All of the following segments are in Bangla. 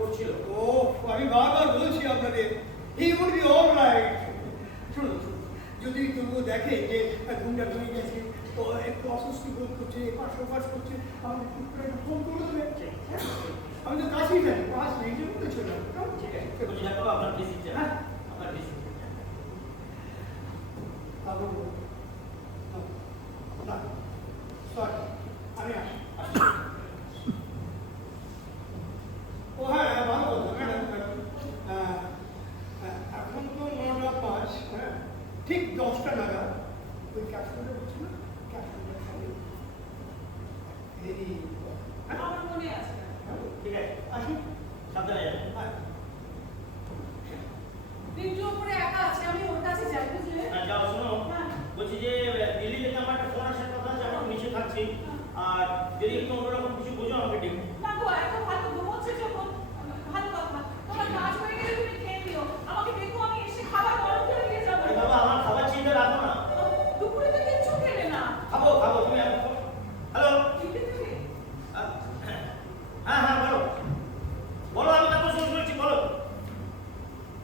করছিল। ও আমি বারবার বলছি আপনাদের he would be all right. শুনুন শুনুন, যদি তবুও দেখে যে ঘুমটা ভেঙে গেছে, তো একটু অস্বস্তি বোধ করছে, এপাশ ওপাশ করছে, আমাকে টুক করে একটু ফোন করে দেবে। হ্যাঁ? আমি তো কাছেই থাকি, 5 মিনিটের মধ্যে চলে যাবো। ঠিক আছে, বলছি ডাক্তারবাবু আপনার ভিজিট হ্যাঁ আপনার ভিজিট আবার বলুন। না সরি, আমি আসি। ও হ্যাঁ, ভালো কথা ম্যাডাম। এখন তো 9:05, হ্যাঁ ঠিক 10টা নাগাদ ওই ক্যাশমেন্টে হচ্ছে না, ক্যাশমেন্টের সামনে এই আমার মনে আছে। ঠিক আছে, আসুন। সাবধানে যাবেন। বিট্টু উপরে একা আছে, আমি ওর কাছে যাই, বুঝলে? হ্যাঁ যাও, শোনো হ্যাঁ। বলছি যে দিল্লি থেকে আমার একটা ফোন আসার কথা আছে, আমি নিচে থাকছি, আর যদি একটু অন্যরকম কিছু বুঝো আমাকে ডেকে। না গো, এত ভালো ঘুমোচ্ছে যখন, ভালো কথা। তোমার কাজ হয়ে গেলে তুমি খেয়ে নিও, আমাকে দেখো, আমি এসে খাবার গরম করে দিয়ে যাবো। আরে বাবা, আমার খাবার চিন্তা রাখো না। দুপুরে তো কিচ্ছু খেলে না। খাবো খাবো, তুমি এখন হ্যালো। দিল্লি থেকে? হ্যাঁ হ্যাঁ বলো বলো, আমি তারপর শুনছি, বলো।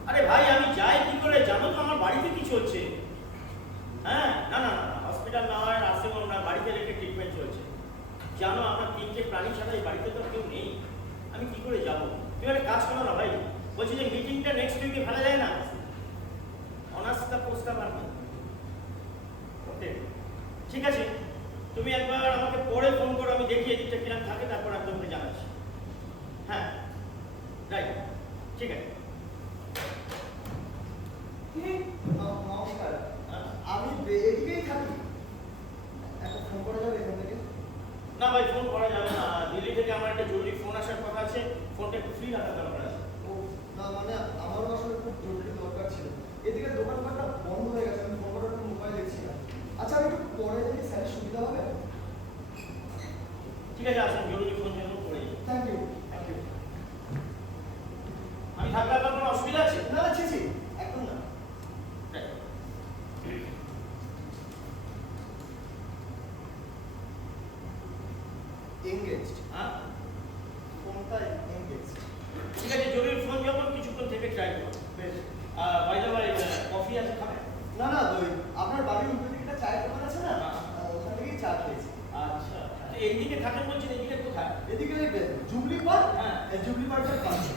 আরে ভাই, আমি যাই কি করে? জানো তো আমার বাড়িতে কিছু হচ্ছে। হ্যাঁ না না না, হসপিটাল না হয়, নার্সিং হোম না, বাড়িতে রেখে ট্রিটমেন্ট চলছে। জানো আপনার 3টে প্রাণী ছাড়া এই বাড়িতে তো কেউ নেই, আমি কি করে যাবো? তুমি একটা কাজ করো না ভাই, বলছি যে মিটিংটা নেক্সট উইকে ফেলা যায় না? অনার্সটা পোস্টটা পারবে। ওকে ঠিক আছে, তুমি একবার আমাকে পরে ফোন করো, আমি দেখি এদিকটা কিরকম থাকে, তারপর আমি তোমাকে জানাচ্ছি। হ্যাঁ রাইট, ঠিক আছে। নমস্কার, হ্যাঁ? আমি এদিকেই থাকি। একটা ফোন করা যাবে এখান থেকে? না ভাই, ফোন করা যাবে না, দিল্লি থেকে আমার একটা জরুরি ফোন আসার কথা আছে, ফোনটা একটু ফ্রি রাখার দরকার আছে। ও না, মানে আমারও আসলে খুব জরুরি দরকার ছিল। এদিকে দোকানপাটটা বন্ধ হয়ে গেছে, আমি ফোন করার কোনো উপায় দেখছি না। আচ্ছা, আমি একটু পরে দেখি, স্যারের সুবিধা হবে? ঠিক আছে, আসুন, জরুরি ফোন জন্য করে যাই। Thank you. আমি থাকলে আপনার কোনো অসুবিধা আছে? না না, ছি একদম না। Right. এনগেজড, হ্যাঁ ফোনটা এনগেজড। ঠিক আছে, জরুরি ফোন যখন কিছুক্ষণ থেকে ট্রাই করো। বেশ। বাই দ্য ওয়ে, কফি আছে, খাবে? না না, ওই আপনার বাড়ির উল্টো দিকে একটা চায়ের দোকান আছে না, হ্যাঁ। ওখান থেকেই চা খেয়েছি। আচ্ছা, তো এইদিকে থাকেন বলছেন, এইদিকে কোথায়? এদিকে জুবলি পার্ক, হ্যাঁ। জুবলি পার্কের পাশে।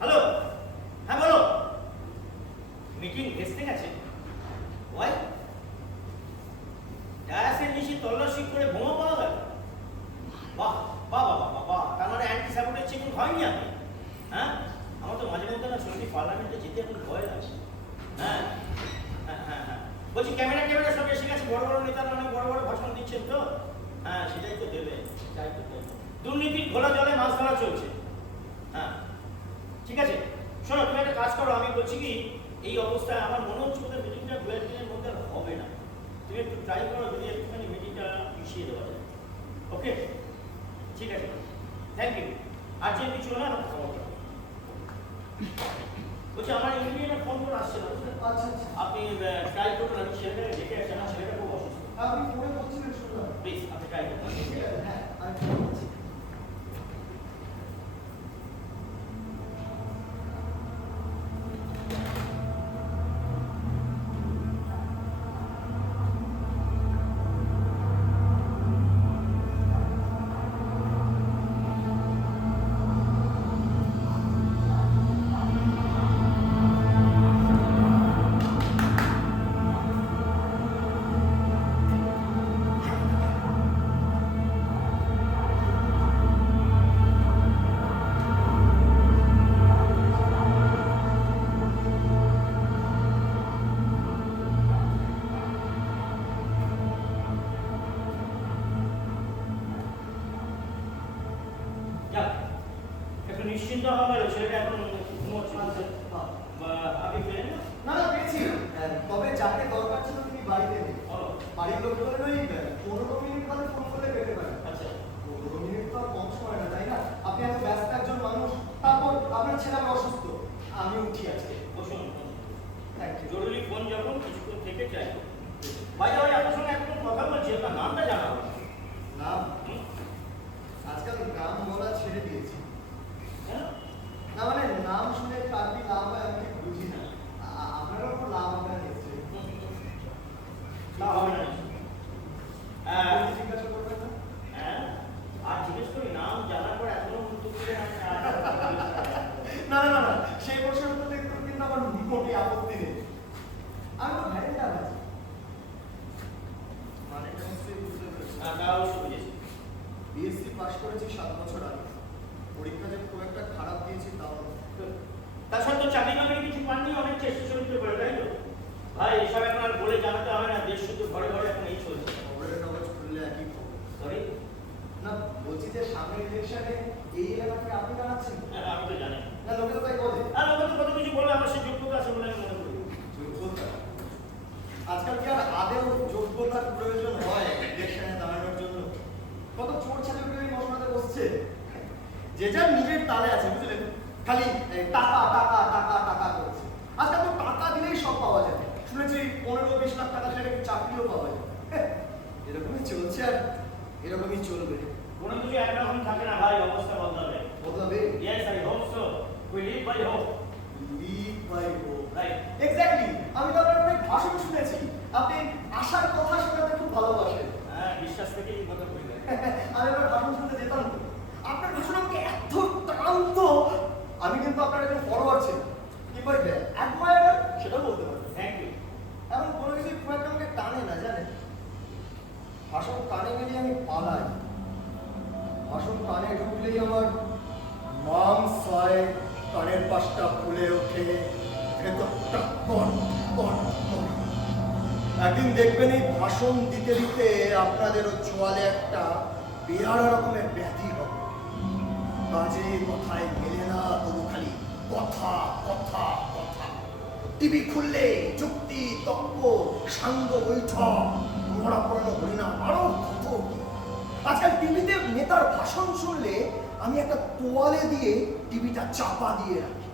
হ্যালো, হ্যাঁ বলো। মিটিং ভেস্তে গেছে? ওয়াই? গ্যাসের নিচে তল্লাশি করে বোমা পাওয়া গেল? বাহ বাহ বাহ বাহ বাহ, তার মানে অ্যান্টি স্যাবোটেজ চেকিং হয়নি আপনি? হ্যাঁ, আমার তো মাঝে মধ্যে না শুনছি পার্লামেন্টে যেতে এখন ভয় লাগছে। হ্যাঁ হ্যাঁ হ্যাঁ হ্যাঁ, বলছি ক্যামেরা সব এসে গেছে, বড় বড় নেতারা অনেক বড় বড় ভাষণ দিচ্ছেন তো। হ্যাঁ, সেটাই তো দেবে, তাই তো দেবে। দুর্নীতির ঘোলা জলে মাছ ধরা চলছে। হ্যাঁ ঠিক আছে, শোনো, তুমি একটা কাজ করো, আমি বলছি কি, এই অবস্থায় আমার মনে হচ্ছে ওদের মিটিংটা 2-1 দিনের মধ্যে আর হবে না। তুমি একটু ট্রাই করো, যদি একটুখানি মিটিংটা পিছিয়ে দেওয়া যায়। ওকে ঠিক আছে, থ্যাংক ইউ। আর্জেন্ট কিছু হলে আমাকে খবর করো। বলছি আমার ইন্ডিয়ানের ফোন করে আসছে না, বুঝলেন? আচ্ছা আচ্ছা, আপনি ট্রাই করুন, আমি ছেলেটাকে ডেকে আসছি, আমার ছেলেটা খুব অসুস্থ। আপনি ফোনে বলছিলেন শুনলাম। প্লিজ আপনি ট্রাই করুন। ঠিক আছে, হ্যাঁ আমি ফোন করছি। যাক, একটু নিশ্চিন্ত হওয়া গেল, ছেলেটা এখন ঘুমোচ্ছে। আচ্ছা, হ্যাঁ। আপনি ফেরেন না? না না, পেয়েছি। তবে যাকে দরকার ছিল তিনি বাড়িতে নেই। বলো। বাড়ির লোক বলেন ওই 15 মিনিট বাদে ফোন করলে পেতে পারেন। আচ্ছা, 15 মিনিট তো আর কম সময় না, তাই না? আপনি এত ব্যস্ত একজন মানুষ, তারপর আপনার ছেলে আবার অসুস্থ। আমি উঠি আজকে। বসুন। Thank you. জরুরি ফোন যখন কিছুক্ষণ থেকে চাই। ভাই আপনার সঙ্গে একদম কথা বলছি, আপনার নামটা জানাবো। নাম? 7 বছর আগে। পরীক্ষা যে খুব একটা খারাপ দিয়েছি তাও না। তা সত্ত্বেও চাকরি বাকরি কিছু পাননি, অনেক চেষ্টা চরিত্র করে, তাই তো? ভাই এসব এখন আর বলে জানাতে হবে না, দেশ শুধু ঘরে ঘরে এখন এই চলছে। খবরের কাগজ খুললে একই খবর। সরি, না বলছি যে সামনের ইলেকশনে এই এলাকা থেকে আপনি দাঁড়াচ্ছেন? আমি তো জানি না লোকে তো তাই বলে। আর ওকে তো কত কিছু বলে, আমার সে যোগ্যতা আছে বলে আমি মনে করি। যোগ্যতা? আজকাল কি আর আদেও যোগ্যতার প্রয়োজন হয় ইলেকশনে দাঁড়ানোর জন্য? কত চোর ছাত্রগুলো এই মশলাতে বসছে, যে যার নিজের তালে আছে, বুঝলেন? খালি টাকা টাকা টাকা টাকা করছে। আজকাল তো টাকা দিলেই সব পাওয়া যায়। শুনেছি 15-20 লাখ টাকা দিলে নাকি চাকরিও পাওয়া যায়। এরকমই চলছে আর এরকমই চলবে। কোনো কিছু একরকম থাকে না ভাই, অবস্থা বদলাবে। বদলাবে? Yes, I hope so. We live by hope. Lead by hope. Right. Exactly. আমি তো আপনার অনেক ভাষণ শুনেছি, আপনি আশার কথা শোনাতে খুব ভালোবাসেন। হ্যাঁ, বিশ্বাস থেকে এই কথা বলি। আমি একবার ভাষণ শুনতে যেতাম তো, আপনার ভাষণ আমাকে এত টানত, আমি কিন্তু আপনার একজন ফলোয়ার ছিলাম, কিংবা অ্যাডমায়ার সেটাও বলতে পারি। Thank you. এমন কোনো কিছু খুব একটা আমাকে টানে না, জানেন? ভাষণ কানে গেলে আমি পালাই, ভাষণ কানে ঢুকলেই আমার মাংসায় কানের পাশটা ফুলে ওঠে, ভেতরটা কট কট করে। একদিন দেখবেন এই ভাষণ দিতে দিতে আপনাদেরও চোয়ালে একটা বেয়ারা রকমের ব্যাধি হবে। কাজে কথায় মেলে না, তবু খালি কথা কথা কথা। টিভি খুললে যুক্তি তর্ক সাঙ্গ বৈঠক, মরা পড়ানো হরিনাম, আরো কত। আজকাল টিভিতে নেতার ভাষণ শুনলে আমি একটা তোয়ালে দিয়ে টিভিটা চাপা দিয়ে রাখি,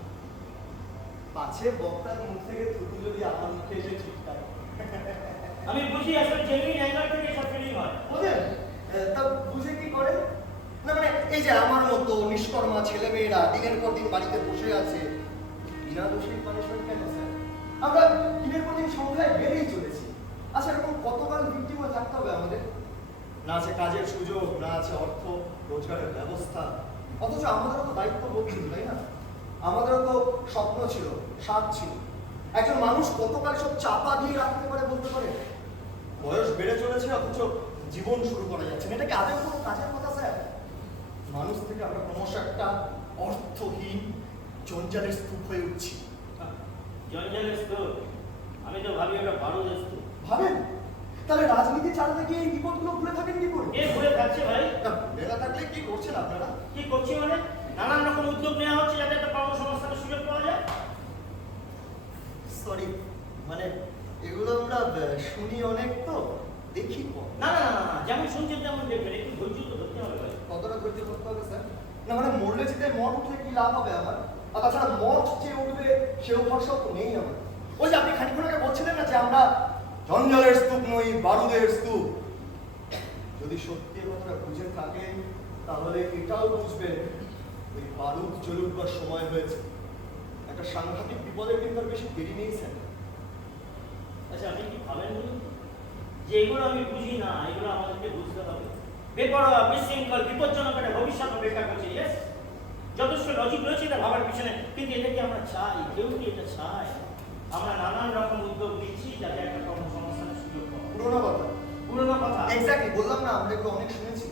পাছে বক্তার মুখ থেকে থুতু যদি আমার মুখে এসে ছিটকায়। আমি বুঝি আসলে জেনুইন অ্যাঙ্গেল থেকে এসব ফিলিং হয়। বুঝলেন? তা বুঝে কি করে? না মানে এই যে আমার মতো নিষ্কর্মা ছেলে মেয়েরা দিনের পর দিন বাড়িতে বসে আছে, বিনা দোষী পানিশমেন্ট কেন স্যার? আমরা দিনের পর দিন সংখ্যায় বেড়েই চলেছি। আচ্ছা এরকম কতকাল ভিক্টিমও থাকতে হবে আমাদের? না আছে কাজের সুযোগ, না আছে অর্থ রোজগারের ব্যবস্থা, অথচ আমাদেরও তো দায়িত্ব বোধ ছিল, তাই না? আমাদেরও তো স্বপ্ন ছিল, স্বাদ ছিল। একজন মানুষ কতকাল সব চাপা দিয়ে রাখতে পারে বলতে পারে? বয়স বেড়ে চলেছে অথচ জীবন শুরু করা যাচ্ছে না, এটা কি আদৌ কোনো কাজের কথা স্যার? মানুষ থেকে আমরা ক্রমশ একটা অর্থহীন জঞ্জালের স্তূপ হয়ে উঠছি। জঞ্জালের স্তূপ? আমি তো ভাবি ওটা বারুদের স্তূপ। ভাবেন? তাহলে রাজনীতি চালাতে গিয়ে এই বিপদগুলো ভুলে থাকেন কি করে? এ ভুলে থাকছে ভাই। না, ভুলে না থাকলে কি করছেন আপনারা? কি করছি মানে? নানান রকম উদ্যোগ নেওয়া হচ্ছে যাতে একটা কর্মসংস্থানের সুযোগ পাওয়া যায়। সরি, মানে এগুলো আমরা শুনি অনেক তো, দেখি কম। না না না না না, যেমন শুনছেন তেমন দেখবেন, একটু ধৈর্য তো ধরতে হবে ভাই। কতটা ধৈর্য ধরতে হবে স্যার? না মানে মরলে জিতে মঠ উঠলে কি লাভ হবে আমার? আর তাছাড়া মঠ যে উঠবে সেও ভরসা তো নেই আমার। ওই যে আপনি খানিকক্ষণ আগে বলছিলেন না যে আমরা জঞ্জালের স্তূপ নই, বারুদের স্তূপ। যদি সত্যি কথাটা বুঝে থাকেন তাহলে এটাও বুঝবেন ওই বারুদ জ্বলুবার সময় হয়েছে। একটা সাংঘাতিক বিপদের কিন্তু আর বেশি দেরি নেই স্যার। আচ্ছা আপনি কি ভাবেন বলুন তো? যে এগুলো আমি বুঝি না, এগুলো আমাদেরকে বুঝতে হবে। বেপরোয়া, বিশৃঙ্খল, বিপজ্জনক একটা ভবিষ্যৎ অপেক্ষা করছে। ইয়েস, যথেষ্ট লজিক রয়েছে এটা ভাবার পিছনে, কিন্তু এটা কি আমরা চাই? কেউ কি এটা চায়? আমরা নানান রকম উদ্যোগ নিচ্ছি যাতে একটা কর্মসংস্থানের সুযোগ পাওয়া। পুরোনো কথা। পুরোনো কথা। এক্স্যাক্টলি, বললাম না আমরা এগুলো অনেক শুনেছি।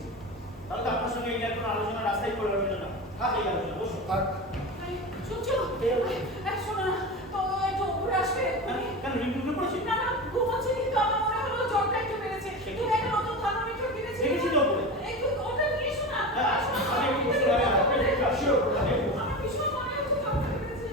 তাহলে তো আপনার সঙ্গে এটা কোনো আলোচনা রাস্তায় করে হবে না। কাজ এই আলোচনা, বসুন। আর শুনছো? শোনো না, তো একটু উপরে আসবে। কেন রিভিউ করেছি? না না, ঘুমাচ্ছে, কিন্তু আমার মনে হলো জ্বরটা একটু বেড়েছে। তুমি একটা নতুন থার্মোমিটার কিনেছি। দেখেছি তো উপরে। একটু ওটা নিয়ে এসো না। হ্যাঁ, আমি একটু বসে রয়ে গেলাম। Sure, আমি একটু- আমার ভীষণ মনে হচ্ছে জ্বরটা বেড়েছে।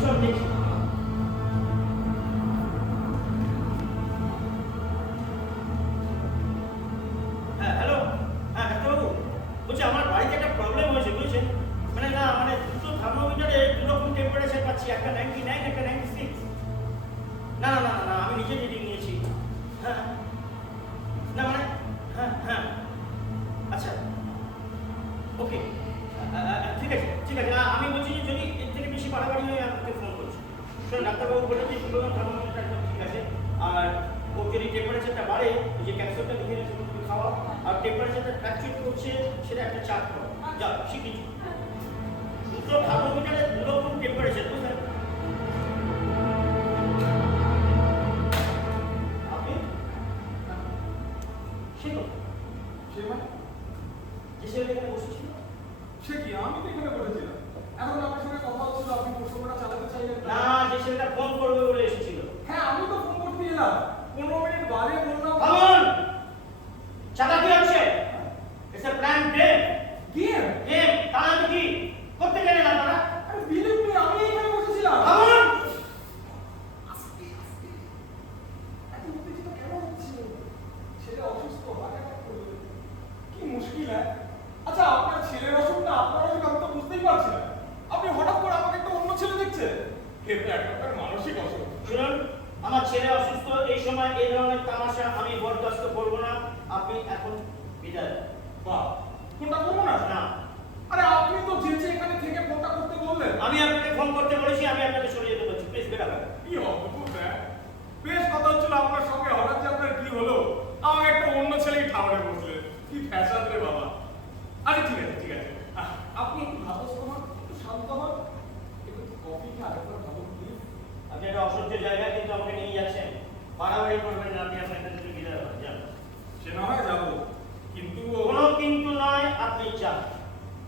সব দেখছি। হ্যাঁ হ্যালো, হ্যাঁ ডাক্তারবাবু, বলছি আমার বাড়িতে একটা প্রবলেম হয়েছে বুঝছেন। মানে না মানে দুটো থার্মোমিটারে দুরকম টেম্পারেচার পাচ্ছি, একটা 99 একটা 96। না না না না, আমি নিজে রিডিং নিয়েছি। হ্যাঁ না মানে হ্যাঁ হ্যাঁ আচ্ছা ওকে ঠিক আছে ঠিক আছে। আমি বলছি যে যদি এর থেকে বেশি বাড়াবাড়ি হয় আপনাকে ফোন করছি। শুনুন ডাক্তারবাবু বলে যে পুরোনো থার্মোমিটার একদম ঠিক আছে, আর ওর যদি টেম্পারেচারটা বাড়ে ওই যে ক্যাপসুলটা লিখে রেখেছে তুমি খাওয়া, আর টেম্পারেচারটা ফ্ল্যাকচুয়েট করছে সেটা একটা চার্ট করো। যাও শিখেছি, দুটো থার্মোমিটারে 2 রকম টেম্পারেচার, বুঝলেন? আপনি শেখো সে মানে যে ছেলেটা এখানে বসেছিল। সে কি? আমি তো এখানে বলেছিলাম। এখন আপনার সঙ্গে কথা হচ্ছিল, আপনি প্রসঙ্গটা চালাতে চাইলেন না, যে ছেলেটা ফোন করবে বলে এসেছিল। হ্যাঁ, আমি তো ফোন করতে এলাম 15 মিনিট বাদে বললাম। থামুন! চালাকি হচ্ছে। It's a planned game. Game? Game, তার নাম কি? কোত্থেকে এলেন আপনারা? আরে বিলিভ মি, আমি এখানে বসেছিলাম। থামুন! আস্তে আস্তে। এত উত্তেজিত কেন হচ্ছে? ছেলে অসুস্থ, হার্ট অ্যাটাক করবে। কি মুশকিল! আচ্ছা, আপনার ছেলের অসুখ না আপনার অসুখ, আমি তো বুঝতেই পারছি না। আপনি হঠাৎ করে আমাকে একটা অন্য ছেলে দেখছেন। এটা একটা মানসিক অসুখ। শুনুন, আমার ছেলে অসুস্থ, এই সময় এই ধরনের তামাশা আমি বরদাস্ত করব না। আপনি এখন বিদায়। বাহ, ফোনটা করবো না? না, আরে আপনি তো যেচে এখানে থেকে ফোনটা করতে বললেন। আমি আপনাকে ফোন করতে বলেছি, আমি আপনাকে সরে যেতে বলছি। প্লিজ বেরাবেন। কি অদ্ভুত! বেশ কথা হচ্ছিল আপনার সঙ্গে, হঠাৎ যে আপনার কি হলো? আমাকে একটা অন্য ছেলেই ঠাউরে বসলেন। কি ফ্যাশন রে বাবা! আরে ঠিক আছে, ঠিক আছে। আপনি একটু ভাবস্থ হন, একটু শান্ত হন, একটু কফি খেয়ে আরেকবার ভাবুন প্লিজ। আপনি একটা অসহ্য জায়গায় কিন্তু আমাকে নিয়ে যাচ্ছেন, বাড়াবাড়ি করবেন না। আপনি আপনার এখান থেকে বিদায় হন, যান। সে না হয় যাবো, কিন্তু কোনো কিন্তু নয়, আপনি যান।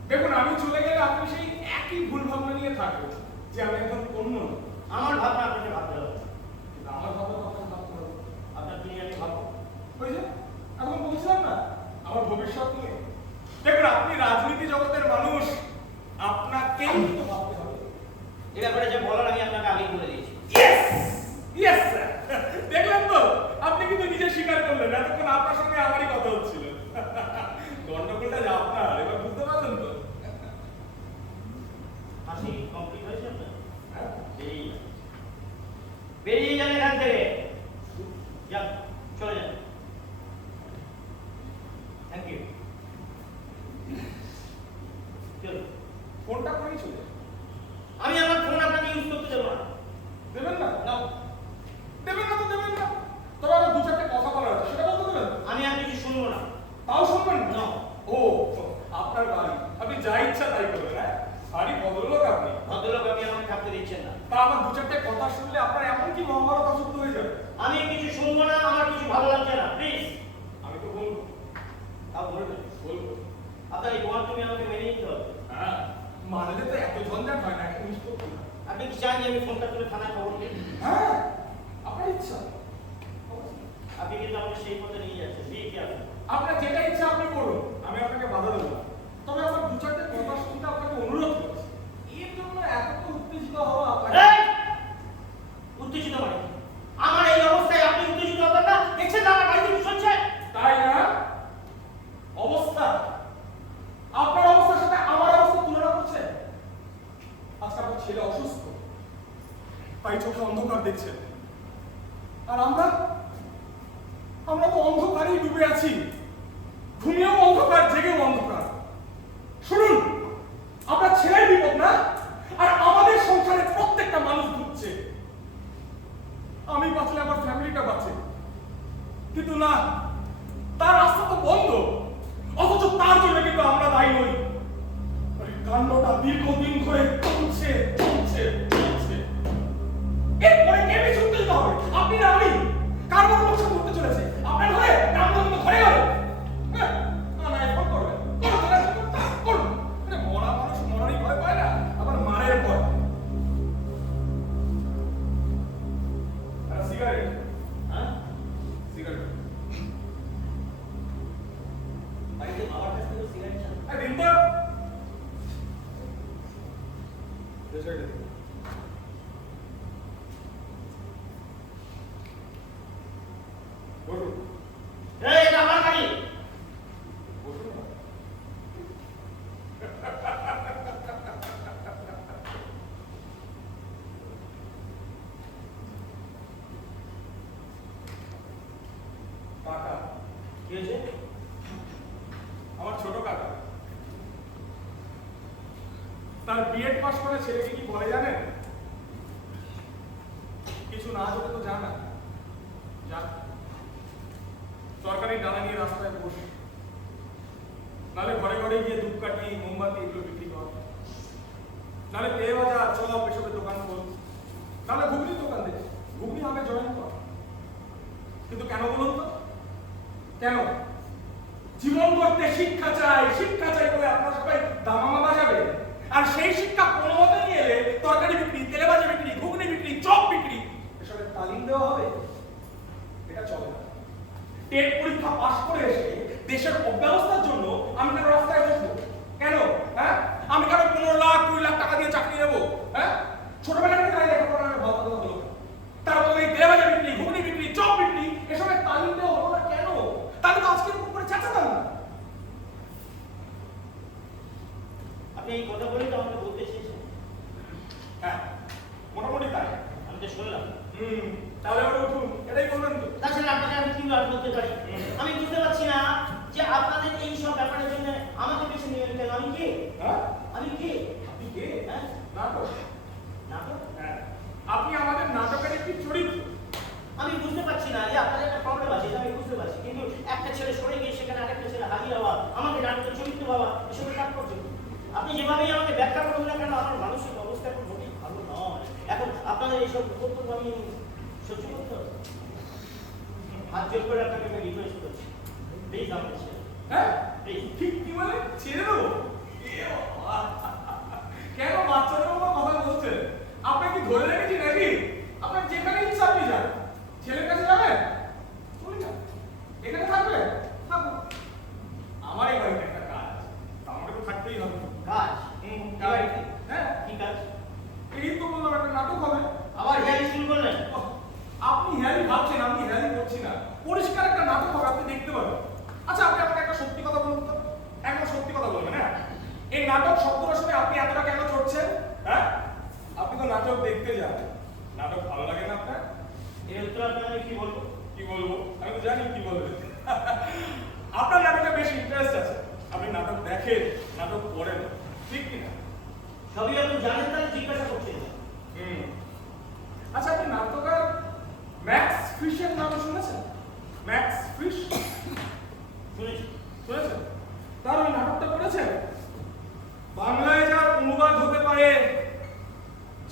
দেখুন, আমি চলে গেলে আপনি সেই একই ভুল ভাবনা নিয়ে থাকবেন যে আমি একজন অন্য লোক। আমার ভাবনা আপনাকে ভাবতে হবে। কিন্তু আমার ভাবনা তো আপনাকে ভাবতে হবে। আপনার কি নিয়ে আমি ভাববো? ওই যে এখন বলছিলাম না, আমার ভবিষ্যৎ নিয়ে। দেখুন, আপনি রাজনীতি জগতের মানুষ, আপনাকেই তো ভাবতে হবে। এ ব্যাপারে যে বলার আমি আপনাকে আগেই বলে দিয়েছি। ইয়েস ইয়েস স্যার, দেখলেন তো, আপনি কিন্তু নিজে স্বীকার করলেন। এতক্ষণ আপনার সঙ্গে আমারই কথা হচ্ছিল। গন্ডগোলটা যে আপনার, এবার বুঝতে পারলেন তো? হাসি কমপ্লিট হয়েছে আপনার? হ্যাঁ? বেরিয়ে যান। বেরিয়ে যান এখান থেকে। যান, চলে যান। Thank you. চলুন। ফোনটা করেই চলে আমি আমার ফোন আপনাকে ইউজ করতে দেবো না। দেবেন না? নাও। দেবেন না তো দেবেন না, তবে আমার দু চারটে কথা বলার আছে, সেটা বলতে দেবেন? আমি আর কিছু শুনবো না। তাও শুনবেন না? না। ও, আপনার বাড়ি, আপনি যা ইচ্ছা তাই করবেন। হ্যাঁ, বাড়ি ভদ্রলোক আপনি। ভদ্রলোক, আপনি আমাকে থাকতে দিচ্ছেন না। তা আমার দু চারটে কথা শুনলে আপনার এমন কি মহাভারত অসুস্থ হয়ে যাবে? আমি কিছু শুনবো না, আমার কিছু ভালো লাগছে না, প্লিজ। আমি তো বলবো তাও বলবেন। বলবো আপনার এই তোমার তুমি আমাকে মেনে নিতে হবে। হ্যাঁ, মানলে তো এত ঝঞ্ঝাট হয় না, একটা নিষ্পত্তি না। আপনি কি চান যে আমি ফোনটা তুলে থানায় খবর দিই? হ্যাঁ, আপনার ইচ্ছা। আপনি কিন্তু আমাকে সেই পথে নিয়ে যাচ্ছেন। দিয়ে কি আপনি? আপনার যেটা ইচ্ছা আপনি করুন, আমি আপনাকে বাধা দেবো না। তবে আমার দু চারটে কথা শুনতে আপনাকে অনুরোধ করছি। এর জন্য এত উত্তেজিত হওয়া আপনাকে। এই! উত্তেজিত মানে কি? আমার এই অবস্থায় আপনি উত্তেজিত হবেন না? দেখছেন না আমার বাড়িতে কি চলছে? তাই না? অবস্থা, আপনার অবস্থার সাথে আমার অবস্থা তুলনা করছে। আজকে আপনার ছেলে অসুস্থ, তাই চোখে অন্ধকার দেখছেন। আর আমরা তো অন্ধকারেই ডুবে আছি। ঘুমিয়েও অন্ধকার, জেগেও অন্ধকার। শুনুন, আপনার ছেলের বিপদ না, আর আমাদের সংসারে প্রত্যেকটা মানুষ ভুগছে। আমি বাঁচলে আমার ফ্যামিলিটা বাঁচে, কিন্তু না, তার রাস্তা তো বন্ধ। অথচ তার জন্য কিন্তু আমরা দায়ী নই। আর এই কাণ্ডটা দীর্ঘদিন ধরে চলছে চলছে চলছে। এরপরে কে বেশি উত্তেজিত হবে, আপনি না আমি? কার বড় লোকসান করতে চলেছে? আপনার ঘরে না আমাদের মতো ঘরে গেল? না না, এখন করবেন, করুন। আরে মরা মানুষ মরারই ভয় পায় না, আবার মারের ভয়। সিগারেট, হ্যাঁ? সিগারেট। বাড়িতে বাবার কাছ থেকে সিগারেট চান? দিন তো। বসুন। এই, এটা আমার বাড়ি। বসুন না। কাকা, কি হয়েছে? আমার ছোট কাকা, তার বিএড পাস করে ছেলেকে কি বলে জানেন? কিছু না হলে তো জানা, তরকারি ডালা নিয়ে রাস্তায় বস, নালে ঘরে ঘরে গিয়ে ধূপকাঠি মোমবাতি এগুলো বিক্রি কর, নালে পেয়ে ভাজা চপ এসবের দোকান খোল, নালে ঘুগনির দোকান দে, ঘুগনি হবে জয়েন কর। কিন্তু কেন বলুন তো, কেন? জীবন করতে শিক্ষা চাই বলে আপনারা সবাই দামামা বাজাবে, আর সেই শিক্ষা কোনো মতে নিয়ে এলে তরকারি বিক্রি, তেলে ভাজা বিক্রি, ঘুগনি বিক্রি, চপ বিক্রি এসবের তালিম দেওয়া হবে? এটা চলে না। টেট পরীক্ষা পাশ করে এসে দেশের অব্যবস্থার জন্য আমি কেন রাস্তায় বসবো? কেন? হ্যাঁ, আমি কেন 15 লাখ 20 লাখ টাকা দিয়ে চাকরি নেবো? হ্যাঁ, ছোটবেলা থেকে তাই লেখাপড়া আমি ভালো কথা হলো, তারপরে এই তেলে ভাজা বিক্রি, ঘুগনি বিক্রি, চপ বিক্রি এসবের তালিম দেওয়া হলো না কেন? তাহলে তো আজকে উপরে চেঁচাতাম না। আপনি এই কথা বলেই তো আমাকে বলতে চেয়েছেন। হ্যাঁ, মোটামুটি তাই। আমি তো শুনলাম। তাহলে আবার উঠুন, এটাই বললেন তো। তাছাড়া আপনাকে আমি কি আর বলতে পারি? আমি বুঝতে পারছি না যে আপনাদের এই সব ব্যাপারের জন্য আমাকে পিছনে নিয়ে এলেন। আমি কে? হ্যাঁ, আমি কে? আপনি কে? হ্যাঁ, নাটক। নাটক? হ্যাঁ, আপনি আমাদের নাটকের একটি চরিত্র। আমি বুঝতে পারছি না যে আপনাদের একটা প্রবলেম আছে, এটা আমি বুঝতে পারছি, কিন্তু একটা ছেলে সরে গিয়ে সেখানে আরেকটা ছেলে হারিয়ে যাওয়া, আমাকে নাটকের চরিত্র বাবা, এসবের তাৎপর্য কি? আপনি যেভাবেই আমাকে ব্যাখ্যা করুন না কেন, আমার মানসিক অবস্থা এখন মোটেই ভালো নয়। এখন আপনাদের এইসব বক্তব্য আমি সহ্য করতে হবে। হাত জোর করে আপনাকে আমি রিকোয়েস্ট করছি, প্লিজ আমাকে ছেড়ে দিন। হ্যাঁ, প্লিজ। ঠিক কি মানে ছেড়ে দেবো? কেন বাচ্চাদের মতো কথা বলছেন? আপনি কি ধরে রেখেছি নাকি? আপনার যেখানে ইচ্ছা আপনি যান। ছেলের কাছে যাবেন, চলে যান। এখানে থাকবেন, থাকুন। আমার এই বাড়িতে একটা কাজ, তা আমাকে তো থাকতেই হবে। কাজ? কাজ। হ্যাঁ, কি কাজ? এই তো বললাম একটা নাটক হবে। আবার হিয়ারি শুরু করলেন? ওহ, আপনি হেয়ারি ভাবছেন, আমি হেয়ারি করছি না। পরিষ্কার একটা নাটক হবে, আপনি দেখতে পাবেন। আচ্ছা, আপনি আমাকে একটা সত্যি কথা বলুন তো, একদম সত্যি কথা বলবেন। হ্যাঁ, এই নাটক শব্দটা শুনে আপনি এতটা কেন চড়ছেন? হ্যাঁ, আপনি তো নাটক দেখতে যান, নাটক ভালো লাগে না আপনার? এই উত্তর আপনাকে আমি কি বলবো? কি বলবো, আমি তো জানি কি বলবেন। আপনার নাটকে বেশ ইন্টারেস্ট আছে, আপনি নাটক দেখেন, নাটক পড়েন, ঠিক কিনা? সবই আপনি জানেন, তাহলে জিজ্ঞাসা করছেন। আচ্ছা, আপনি নাট্যকার ম্যাক্স ফিশের নাম শুনেছেন? ম্যাক্স ফিশ শুনেছি। শুনেছেন? তার ওই নাটকটা করেছেন। বাংলায় যার অনুবাদ হতে পারে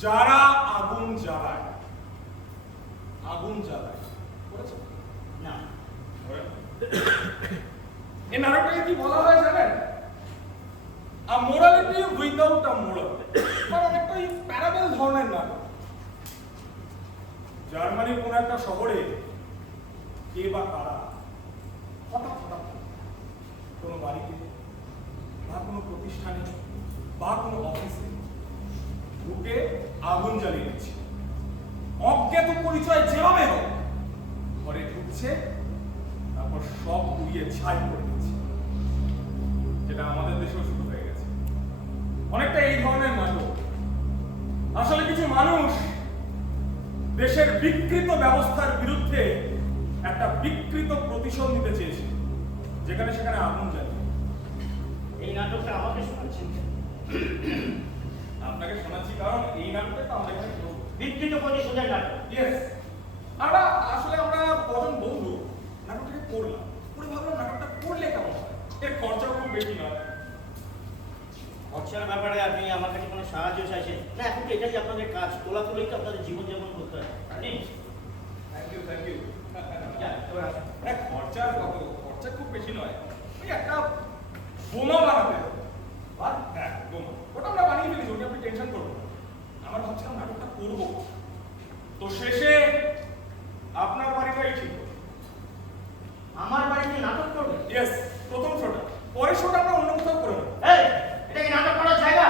যারা আগুন জ্বালায়। আগুন জ্বালায় করেছেন না। এই নাটকটাকে কি বলা হয় জানেন? আ মোরালিটি উইদাউট আ মোরাল। মানে অনেকটা এই প্যারাবেল ধরনের নাটক। জার্মানির কোন একটা শহরে কে বা কারা হঠাৎ কোনো বাড়িতে বা কোনো প্রতিষ্ঠানে বা কোনো অফিসে ঢুকে আগুন জ্বালিয়ে দিচ্ছে। অজ্ঞাত পরিচয় যেভাবে হোক ঘরে ঢুকছে, তারপর সব উড়িয়ে ছাই করে দিচ্ছে। যেটা আমাদের দেশেও শুরু হয়ে গেছে। অনেকটা এই ধরনের নাটক। আসলে কিছু মানুষ দেশের বিকৃত ব্যবস্থার বিরুদ্ধে একটা বিকৃত প্রতিশোধ নিতে চেয়েছে, যেখানে সেখানে আগুন জ্বালিয়ে। এই নাটকটা আমাকে শোনাচ্ছেন কেন? আপনাকে শোনাচ্ছি কারণ এই নাটকটা তো আমরা এখানে করব। বিকৃত প্রতিশোধের নাটক। ইয়েস, আসলে আমরা কজন বন্ধু নাটকটাকে পড়লাম, পড়ে ভাবলাম নাটকটা পড়লে কেমন হয়। এর খরচাও খুব বেশি নয়। খরচার ব্যাপারে আপনি আমার কাছে কোনো সাহায্য চাইছেন না? এখন তো এটাই আপনাদের কাজ, তোলা তুলেই তো আপনাদের জীবনযাপন করতে হয়। Thank you, thank you. যান, এবার আসুন। খরচা কত? খরচা খুব বেশি নয়। ওই একটা বোমা বানাতে হবে। হ্যাঁ, বোমা। ওটা আমরা বানিয়ে ফেলেছি, ওটা আপনি টেনশন করবেন না। আমরা ভাবছিলাম নাটকটা করবো, তো শেষে আপনার বাড়িটাই ঠিক হলো। আমার বাড়িতে নাটক করবে? ইয়েস, প্রথম শোটা। পরের শোটা আমরা অন্য কোথাও করে নেব। এই, এটা কি নাটক করার জায়গা?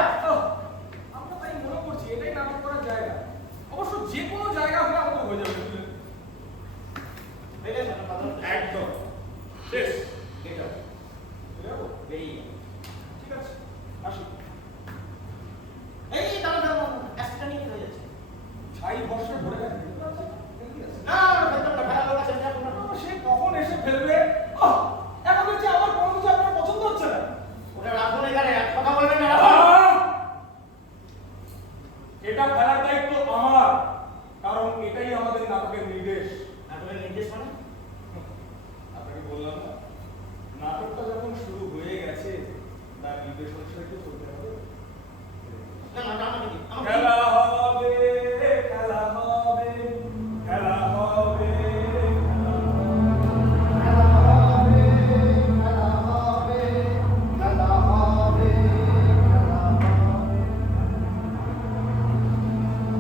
আমরা তাই মনে করছি এটাই নাটক করার জায়গা। অবশ্য যে কোনো জায়গা হলে আমাদের হয়ে যাবে। হয়ে গেছে, আপনার কথা হচ্ছে। একদম শেষ। Get out. চলে যাবো? বেরিয়ে যান। ঠিক আছে, আসি। এই, দাঁড়ান, দাঁড়ান, অ্যাসিডটা নিয়ে কি হয়ে যাচ্ছে? ছাই বর্ষা ভরে গেছে। না, না, ভেতরটা খারাপ লোক আছে, যাবো না। সে কখন এসে ফেলবে? এখন হচ্ছে আমার কোনো কিছু আপনার পছন্দ হচ্ছে না। ওটা রাখুন এখানে, আর কথা বলবেন না। এটা ফেলার দায়িত্ব আমার, কারণ এটাই আমাদের নাটকের নির্দেশ। নাটকের নির্দেশ মানে? আপনাকে বললাম সংসার একটু করতে হবে। না না আমাকে দিন, আমাকে দিন। খেলা হবে, খেলা হবে, খেলা হবে, খেলা হবে, খেলা হবে, খেলা হবে,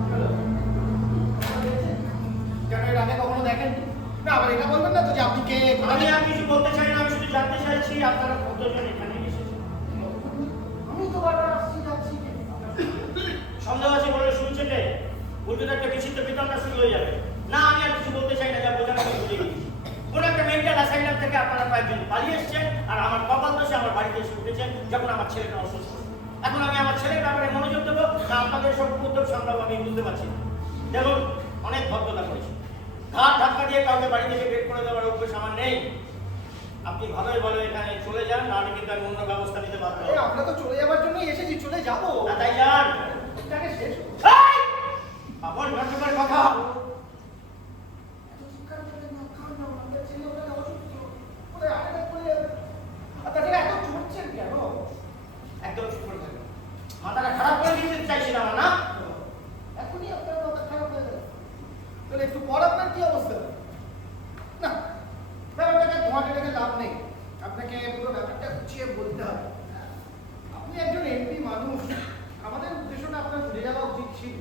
খেলা হবে। কেন এর আগে কখনো দেখেননি? না আবার এটা বলবেন না তো যে আপনি কে? আমি আর কিছু বলতে চাই না, আমি শুধু জানতে চাইছি আপনারা কতজন এখানে এসেছেন। আমি তো বারবার আসছি যাচ্ছি। সন্দেহ আছে বলে শুনছে কে? উল্টোটা একটা বিচিত্র বিতণ্ডা শুরু হয়ে যাবে। না আমি আর কিছু বলতে চাই না, যা বোঝানো আমি বুঝে গেছি। কোন একটা মেন্টাল অ্যাসাইলাম থেকে আপনারা কয়েকজন পালিয়ে এসেছেন আর আমার কপাল দোষে আমার বাড়িতে এসে উঠেছেন যখন আমার ছেলেটা অসুস্থ। এখন আমি আমার ছেলের ব্যাপারে মনোযোগ দেবো না আপনাদের সব উদ্যোগ সামলাবো আমি বুঝতে পারছি না। দেখুন অনেক ভদ্রতা করেছি, ঘাট ধাক্কা দিয়ে কাউকে বাড়ি থেকে বের করে দেওয়ার অভ্যেস আমার নেই। আপনি ভালোই ভালো এখানে চলে যান, নাহলে কিন্তু আমি অন্য ব্যবস্থা নিতে বাধ্য হবো। আমরা তো চলে যাবার জন্যই এসেছি, চলে যাবো। না, তাই যান। এটাকে শেষ হোক। এই! আবার নাটকের কথা। এত চিৎকার করবেন না, খান না, আমাদের ছেলে ওখানে অসুস্থ। ওরে আরেকটা পড়ে যাবে। আর তাছাড়া এত চড়ছেন কেন? একদম চুপ করে থাকবেন। মাথাটা খারাপ করে দিতে চাইছিলাম না। এখনই আপনার মাথা খারাপ হয়ে যাবে। তাহলে একটু পর আপনার কি অবস্থা? না, ব্যাপারটাকে ধোঁয়াটে রেখে লাভ নেই। আপনাকে পুরো ব্যাপারটা গুছিয়ে বলতে হবে। আপনি একজন এমপি মানুষ, আমাদের উদ্দেশ্যটা আপনার ভুলে যাওয়া উচিত ছিল।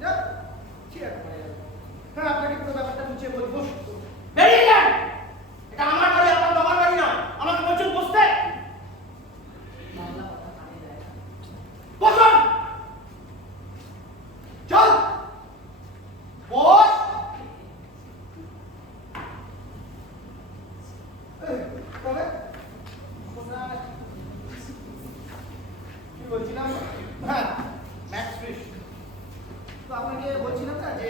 যাক, ঠিক আছে, হয়ে যাবে। হ্যাঁ, আপনাকে পুরো ব্যাপারটা গুছিয়ে বলবো। বেরিয়ে যান। এটা আমার বাড়ি, আপনার বাবার বাড়ি না। আমাকে বলছেন বসতে। বসুন। চল। বস। এই, তবে কোথায়? কি বলছিলাম? হ্যাঁ, ম্যাক্স ফিশ। তো আপনাকে বলছিলাম না যে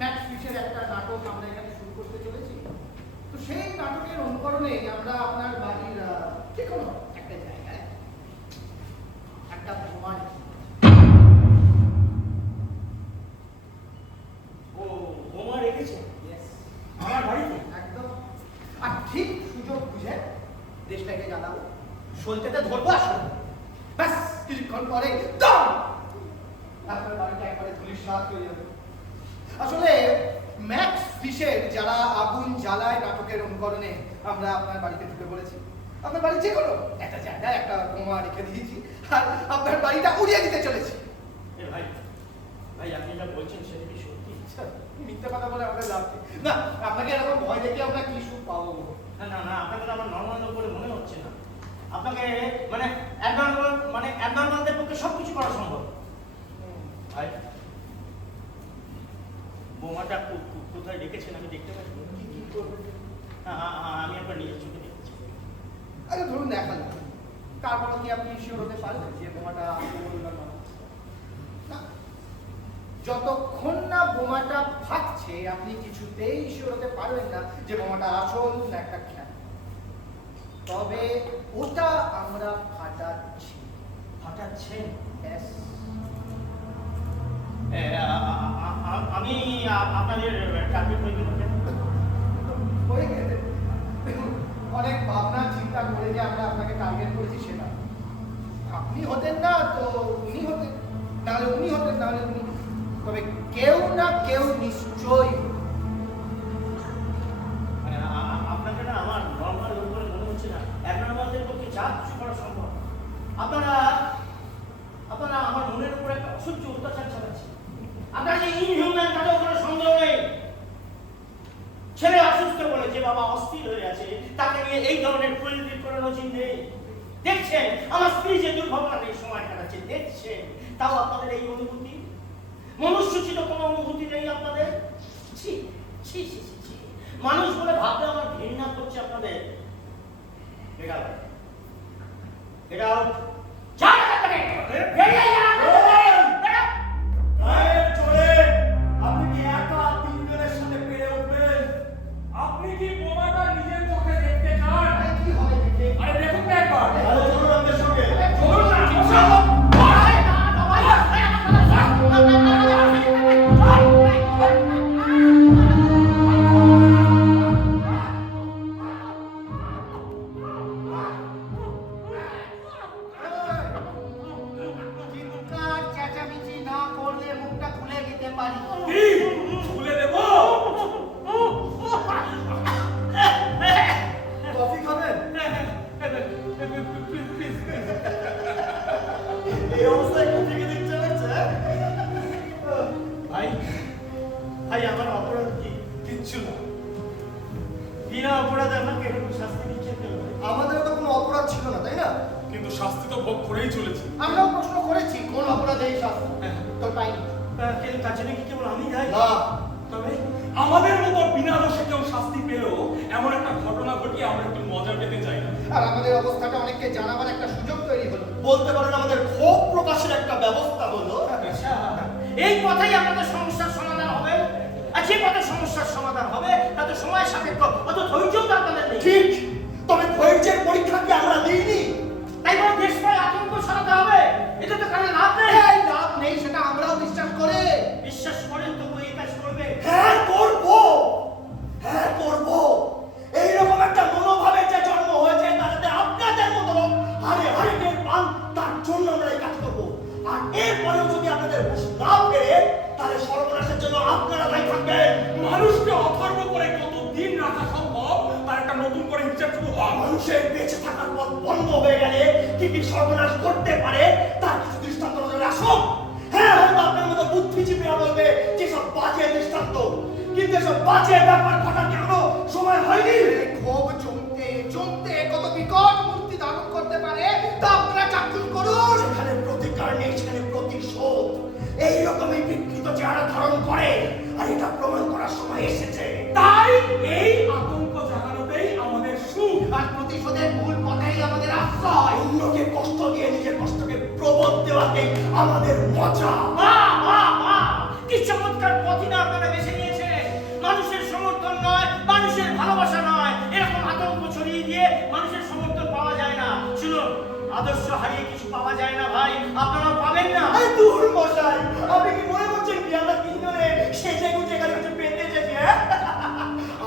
ম্যাক্স ফিশের একটা নাটক আমরা এখানে শুরু করতে চলেছি। তো সেই নাটকের অনুকরণে আমরা আপনার বাড়ির যে কোনো একটা জায়গায় একটা বোমা রেখেছি। ও বোমা রেখেছেন Yes, আমার বাড়িতে? একদম। আর ঠিক সুযোগ বুঝে দেশটাকে জানাবো, সলতেতে ধরবো আর শুনবো। ব্যাস কিছুক্ষণ পরে দম! আপনার বাড়িটা একবারে ধূলিসাৎ হয়ে যাবে। আসলে ম্যাক্স ফিশের যারা আগুন জ্বালায় নাটকের অনুকরণে আমরা আপনার বাড়িতে ঢুকে পড়েছি। আপনার বাড়ি যে কোনো একটা জায়গায় একটা বোমা রেখে দিয়েছি আর আপনার বাড়িটা উড়িয়ে দিতে চলেছি। এ ভাই, ভাই আপনি যা বলছেন সেটা কি সত্যি? মিথ্যে কথা বলে আমরা লাভ নেই। না, আপনাকে এরকম ভয় দেখে আমরা কি সুখ পাবো? না না না, আপনাকে তো আমার নর্মাল লোক বলে মনে হচ্ছে না। আপনাকে মানে অ্যাবনর্মালদের পক্ষে সবকিছু করা সম্ভব। ভাই বোমাটা কোথায় রেখেছেন আমি দেখতে পাচ্ছি? কি করবেন? আমি আপনার নিজের চোখে দেখেছি। আচ্ছা ধরুন দেখা যাক, তারপরে কি আপনি শিওর হতে পারবেন যে বোমাটা আসল না নকল? না, যতক্ষণ না বোমাটা ফাটছে আপনি কিছুতেই শিওর হতে পারবেন না যে বোমাটা আসল না একটা খেলা। তবে ওটা আমরা ফাটাচ্ছি। ফাটাচ্ছেন? Yes. আমি আপনাদের টার্গেট হয়ে গেল কেন? হয়ে গেছে। দেখুন, অনেক ভাবনা চিন্তা করে যে আমরা আপনাকে টার্গেট করেছি সেটা। আপনি হতেন না তো উনি হতেন, নাহলে উনি হতেন, নাহলে উনি। তবে কেউ না কেউ নিশ্চয়ই। মানে আপনাকে না আমার নর্মাল লোক বলে মনে হচ্ছে না। অ্যাবনর্মালদের পক্ষে যা কিছু করা সম্ভব। আপনারা আমার মনের উপর একটা অসহ্য অত্যাচার চালাচ্ছেন। আপনারা যে ইনহিউম্যান তাতেও কোনো সন্দেহ নেই। ছেলে অসুস্থ বলে যে বাবা অস্থির হয়ে আছে তাকে নিয়ে এই ধরনের পরিণতির কোনো নজির নেই। দেখছেন আমার স্ত্রী যে দুর্ভাবনাতে সময় কাটাচ্ছে, দেখছেন। তাও আপনাদের এই অনুভূতি, মনুষ্যচিত কোনো অনুভূতি নেই আপনাদের। ছি ছি ছি ছি ছি। মানুষ বলে ভাবলে আমার ঘৃণা করছে আপনাদের। Get out. Get out. যান এখান থেকে। বেরিয়ে যান। Get out. গায়ের জোরে আপনি কি একা তিনজনের সাথে পেরে উঠবেন? আপনি কি বোমাটা নিজের চোখে দেখতে চান? কি হবে দেখে? আরে দেখুন না একবার। চলুন আমাদের সঙ্গে। চলুন না, ভাই আমার অপরাধ কি? কিচ্ছু না। বিনা অপরাধে আমাকে এরকম শাস্তি দিচ্ছে কেন? আমাদেরও তো কোনো অপরাধ ছিল না, তাই না? কিন্তু শাস্তি তো ভোগ করেই চলেছি। আমরাও প্রশ্ন করেছি কোন অপরাধে এই শাস্তি, তো পাইনি। কেন তার জন্য কি কেবল আমি দায়ী? না, তবে আমাদের মতো বিনা দোষে কেউ শাস্তি পেল এমন একটা ঘটনা ঘটিয়ে আমরা একটু মজা পেতে চাই না। আর আমাদের অবস্থাটা অনেককে জানাবার একটা সুযোগ তৈরি হলো। বলতে পারেন আমাদের ক্ষোভ প্রকাশের একটা ব্যবস্থা হলো। আচ্ছা, এই পথেই আমাদের সমস্যার সমাধান হবে। আর যে পথে সমস্যার সমাধান হবে তাতে সময় সাপেক্ষ, অত ধৈর্যও দরকার নেই। ঠিক, তবে ধৈর্যের পরীক্ষা কি আমরা দিইনি? তাই বলে দেশটায় আতঙ্ক ছড়াতে হবে, এতে তো কারো লাভ নেই। এই লাভ নেই সেটা আমরাও বিশ্বাস করে। বিশ্বাস করেন তবু এই কাজ করবে? হ্যাঁ করবো, হ্যাঁ করবো। এইরকম একটা মনোভাবের যে জন্ম হয়েছে তা যাতে আপনাদের মতো লোক হারে হারে টের পান, তার জন্য আমরা এই কাজ করবো। আর এরপরেও যদি আপনাদের হুঁশ না ফেরে তাহলে সর্বনাশের জন্য আপনারা দায়ী থাকবেন। মানুষকে অথর্ব করে কত দিন রাখা সম্ভব তার একটা নতুন করে হিসাব শুরু হয়। মানুষের বেঁচে থাকার পথ বন্ধ হয়ে গেলে কি কি সর্বনাশ করতে পারে তার কিছু দৃষ্টান্ত নজরে আসুন। হ্যাঁ, হয়তো আপনার মতো বুদ্ধিজীবীরা বলবে যে সব বাজে দৃষ্টান্ত, কিন্তু এসব বাজে ব্যাপার ঘটার এখনো সময় হয়নি। ক্ষোভ জমতে জমতে কত বিকট মূর্তি ধারণ করতে পারে তা আপনারা চাক্ষুষ করুন। যেখানে প্রতিকার নেই সেখানে প্রতিশোধ এইরকমই বিকৃত চেহারা ধারণ করে, আর এটা প্রমাণ করার সময় এসেছে। তাই এই আতঙ্ক জাগানোতেই আমাদের সুখ। আর প্রতিশোধের মূল পথেই আমাদের আশ্রয়। অন্যকে কষ্ট দিয়ে নিজের কষ্টকে প্রবোধ দেওয়াতেই আমাদের মজা। বাহ বাহ বাহ, কি চমৎকার পথই না আপনারা বেছে নিয়েছেন। মানুষের সমর্থন নয়, মানুষের ভালোবাসা নয়, এরকম আতঙ্ক ছড়িয়ে দিয়ে মানুষের সমর্থন পাওয়া যায় না। শুনুন, আদর্শ হারিয়ে কিছু পাওয়া যায় না ভাই, আপনারা পাবেন না। আরে দূর মশাই, আপনি কি মনে করছেন কি আমরা তিনজনে সেজে গুজে এখানে কিছু পেতে এসেছি?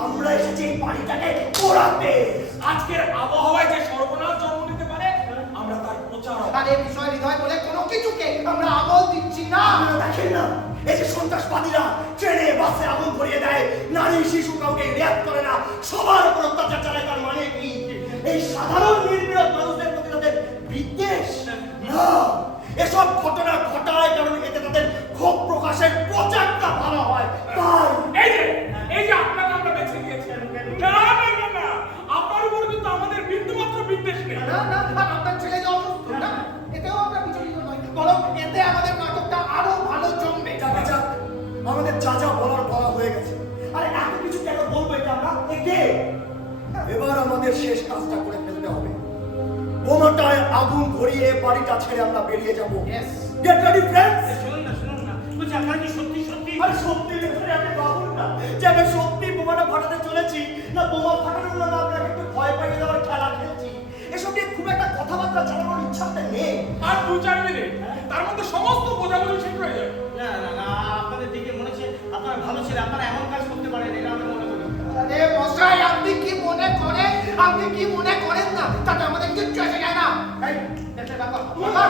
আমরা এসেছি এই বাড়িটাকে পোড়াতে। আজকের আবহাওয়ায় যে সর্বনাশ জন্ম নিতে পারে আমরা তার প্রচারক। আর এই বিষয় হৃদয় বলে কোনো কিছুকে আমরা আমল দিচ্ছি না। আপনারা দেখেন না, এই যে সন্ত্রাসবাদীরা ট্রেনে বাসে আগুন ধরিয়ে দেয়, নারী শিশু কাউকে রেয়াত করে না, সবার উপর অত্যাচার চালায়, তার মানে কি এই সাধারণ নির্বিরোধ মানুষদের প্রতি তাদের বিদ্বেষ? না, এসব ঘটনা ঘটায় কারণ এতে তাদের ক্ষোভ প্রকাশের প্রচারটা ভালো হয়। তাই এই যে আপনাকে আমরা বেছে নিয়েছি। না না না না, আপনার উপর কিন্তু আমাদের বিন্দুমাত্র বিদ্বেষ নেই। না না, আর আপনার ছেলে যে অসুস্থ না, এতেও আমরা বিচলিত নই, বরং এতে আমাদের নাটকটা আরো ভালো জমবে। যাবে যাক, আমাদের যা যা বলার বলা হয়ে গেছে। আরে এত কিছু কেন বলবো এটা আমরা? একে এবার আমাদের শেষ কাজটা করে ফেলতে হবে। বোমাটায় আগুন ধরিয়ে বাড়িটা ছেড়ে আমরা বেরিয়ে যাব। Yes. Get ready friends. শুনুন না, শুনুন না, বলছি আপনারা কি সত্যি সত্যি? আরে সত্যি ভেতরে আপনি ভাবুন না যে আমি সত্যি বোমাটা ফাটাতে চলেছি, না বোমা ফাটানোর নামে আপনাকে একটু ভয় পাইয়ে দেওয়ার খেলা খেলছি। এসব নিয়ে খুব একটা কথাবার্তা চালানোর ইচ্ছা আমাদের নেই। আর 2-4 মিনিট তার মধ্যে সমস্ত বোঝাবুঝি ঠিক হয়ে যাবে। না না না, আপনাদের দিকে মনে হচ্ছে আপনারা ভালো ছেলে, আপনারা এমন কাজ করতে পারেন, এটা আমি মনে করি। আরে মশাই, আপনি কি মনে করেন, আপনি কি মনে করেন না, তাতে আমাদের কিচ্ছু এসে যায় না। এই দেখে দেখো আমার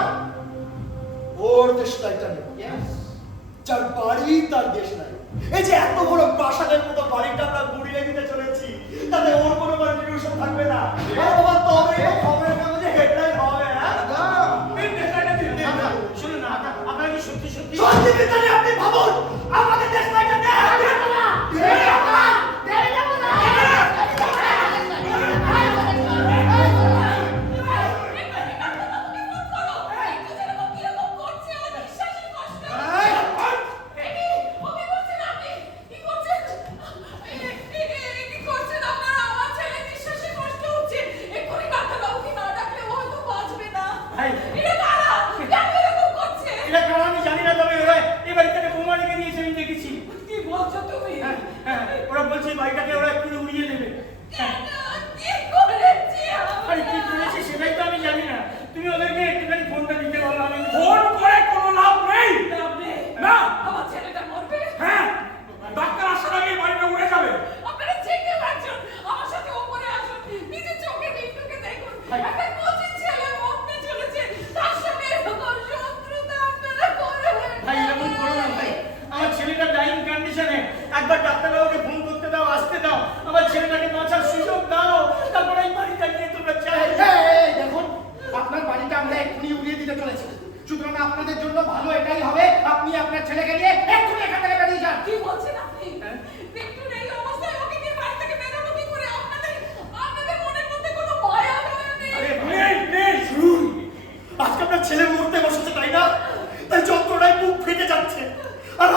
ওর দেশ লাইটা নেই, Yes. যার বাড়ি তার দেশ নাই। এই যে এত বড় প্রাসাদের মতো বাড়িটা আমরা গুড়িয়ে দিতে চলেছি, তাতে ওর কোনো কন্ট্রিবিউশন থাকবে না। আরে বাবা, তবে তো খবরের কাগজে হেডলাইন হবে। হ্যাঁ, এই দেশটাকে দিন। শুনুন না, আপনারা কি সত্যি সত্যি? সত্যি বিজ্ঞানী আপনি ভাবুন, আমাদের দেশ লাইটা নেই। ভাই, এটা কারণ আমি জানি না, তবে ওরা এই বাড়িটাকে বোমা রেখে দিয়েছে, আমি দেখেছি। হ্যাঁ, হ্যাঁ, ওরা বলছে এই বাড়িটাকে ওরা একটু উড়িয়ে দেবে। হ্যাঁ, আরে কি করেছে সেটাই তো আমি জানি না। তুমি ওদেরকে একটুখানি ফোনটা দিতে বলো, আমি ফোন করে কোনো লাভ নেই। না, আমার ছেলেটা মরবে। হ্যাঁ, ডাক্তার আসার আগে এই বাড়িটা উড়ে যাবে। আপনারা যে কেউ একজন আমার সাথে ওপরে আসুন, নিজের চোখে মৃত্যুকে দেখুন। একটা কচি ছেলে মরতে চলেছে, তার সঙ্গে এরকম শত্রুতা আপনারা করবেন না। ভাই এরকম করো না ভাই, আমার ছেলেটা ডাইং কন্ডিশনে, একবার ডাক্তারবাবুকে ফোন করতে দাও, আসতে দাও, আমার ছেলেটাকে বাঁচার সুযোগ দাও, তারপরে এই বাড়িটা নিয়ে তোমরা চাই। এই দেখুন, আপনার বাড়িটা আমরা এক্ষুনি উড়িয়ে দিতে চলেছি। সুতরাং আপনাদের জন্য ভালো এটাই হবে, আপনি আপনার ছেলেকে নিয়ে এক্ষুনি এখান থেকে বেরিয়ে যান। কি বলছেন আপনি?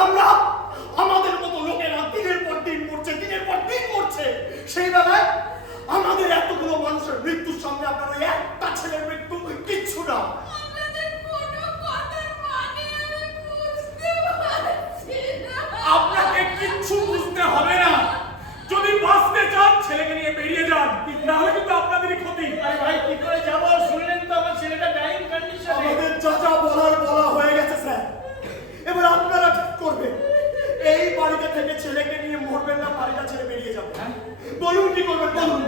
আমরা আমাদের মতো লোকেরা দিনের পর দিন মরছে, দিনের পর দিন মরছে, সেই বেলায় আমাদের এতগুলো মানুষের মৃত্যুর সামনে আপনার ওই একটা ছেলের মৃত্যু কিচ্ছু না। আপনাদের কোনো কথার মানে আমি বুঝতে পারছি না। আপনাকে কিচ্ছু বুঝতে হবে না। যদি বাঁচতে চান ছেলেকে নিয়ে বেরিয়ে যান, না হলে কিন্তু আপনাদেরই ক্ষতি। আরে ভাই কি করে যাবো? শুনলেন তো আমার ছেলেটা ডাইং কন্ডিশনে। আমাদের যা যা বলার বলা হয়ে গেছে স্যার, এবার আপনারা ঠিক করবেন এই বাড়িতে থেকে ছেলেকে নিয়ে মরবেন না বাড়িটা ছেড়ে বেরিয়ে যাবেন। বলুন কি করবেন বলুন।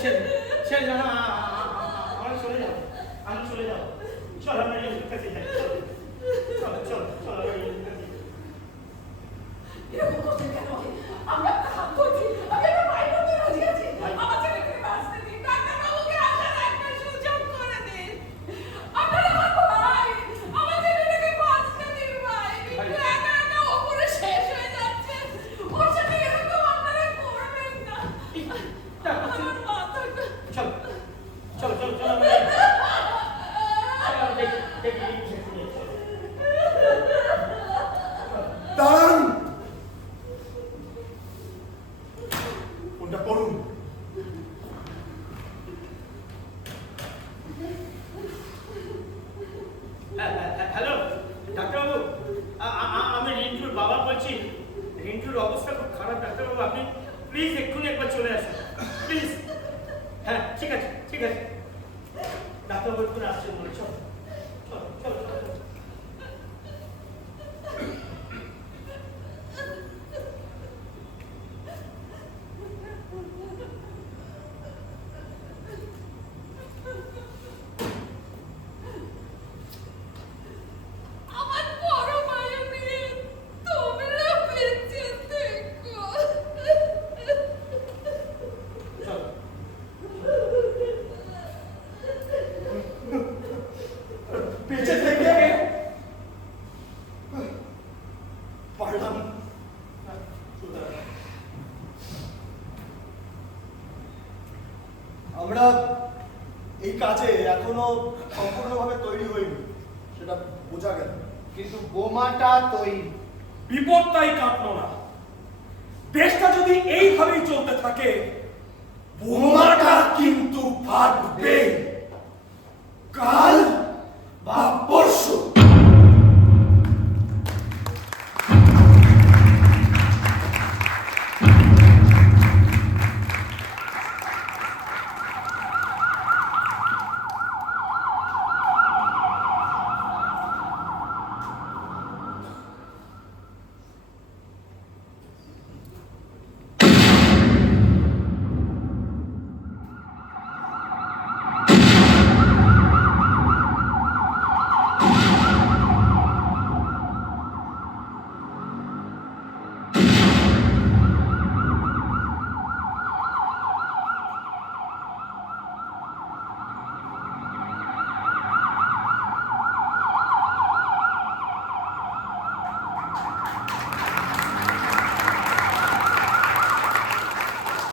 ছেড়ে ছেড়ে যাও না, আমরা চলে যাবো, আমি চলে যাবো। চল আমরা রিলিজের কাছে যাই। চল চল চল আমরা রিলিজের কাছে যাই। এরকম করছেন কেন? আমি আপনার হাত ধরছি, আমি আপনার পায়ে পড়তে রাজি আছি। আমার ছেলেকে বাঁচতে দিন, ডাক্তারবাবুকে আসার একটা সুযোগ করে দিন। আপনারা আমার ভাই, আমার ছেলেটাকে বাঁচতে দিন ভাই। কিন্তু একা একা ওপরে শেষ হয়ে যাচ্ছে। ওর সাথে এরকম আপনারা করবেন না। আমার মাথাটা চল চল চল চল আমরা দেখি দেখি রিলিজের কাছে যাই। চল। দাঁড়ান, কোনটা করুন। হ্যালো ডাক্তারবাবু, আমি রিন্টুর বাবা বলছি। রিন্টুর অবস্থা খুব খারাপ ডাক্তারবাবু, আপনি প্লিজ এক্ষুনি একবার চলে আসুন প্লিজ। হ্যাঁ ঠিক আছে ঠিক আছে, ডাক্তারবাবু এক্ষুনি আসছেন বলে। চল চল চল চল চল। আমার বড় মায়ের নিয়ে তোমরা বেঁচে থেকো। চল। বেঁচে থেকে পারলাম না। আমরা এই কাজে এখনো সম্পূর্ণভাবে তৈরি হইনি, সেটা বোঝা গেল, কিন্তু বোমাটা তৈরি। বিপদ তাই কাটলো না। দেশটা যদি এইভাবেই চলতে থাকে, বোমাটা কিন্তু ফাটবে কাল বা পরশু।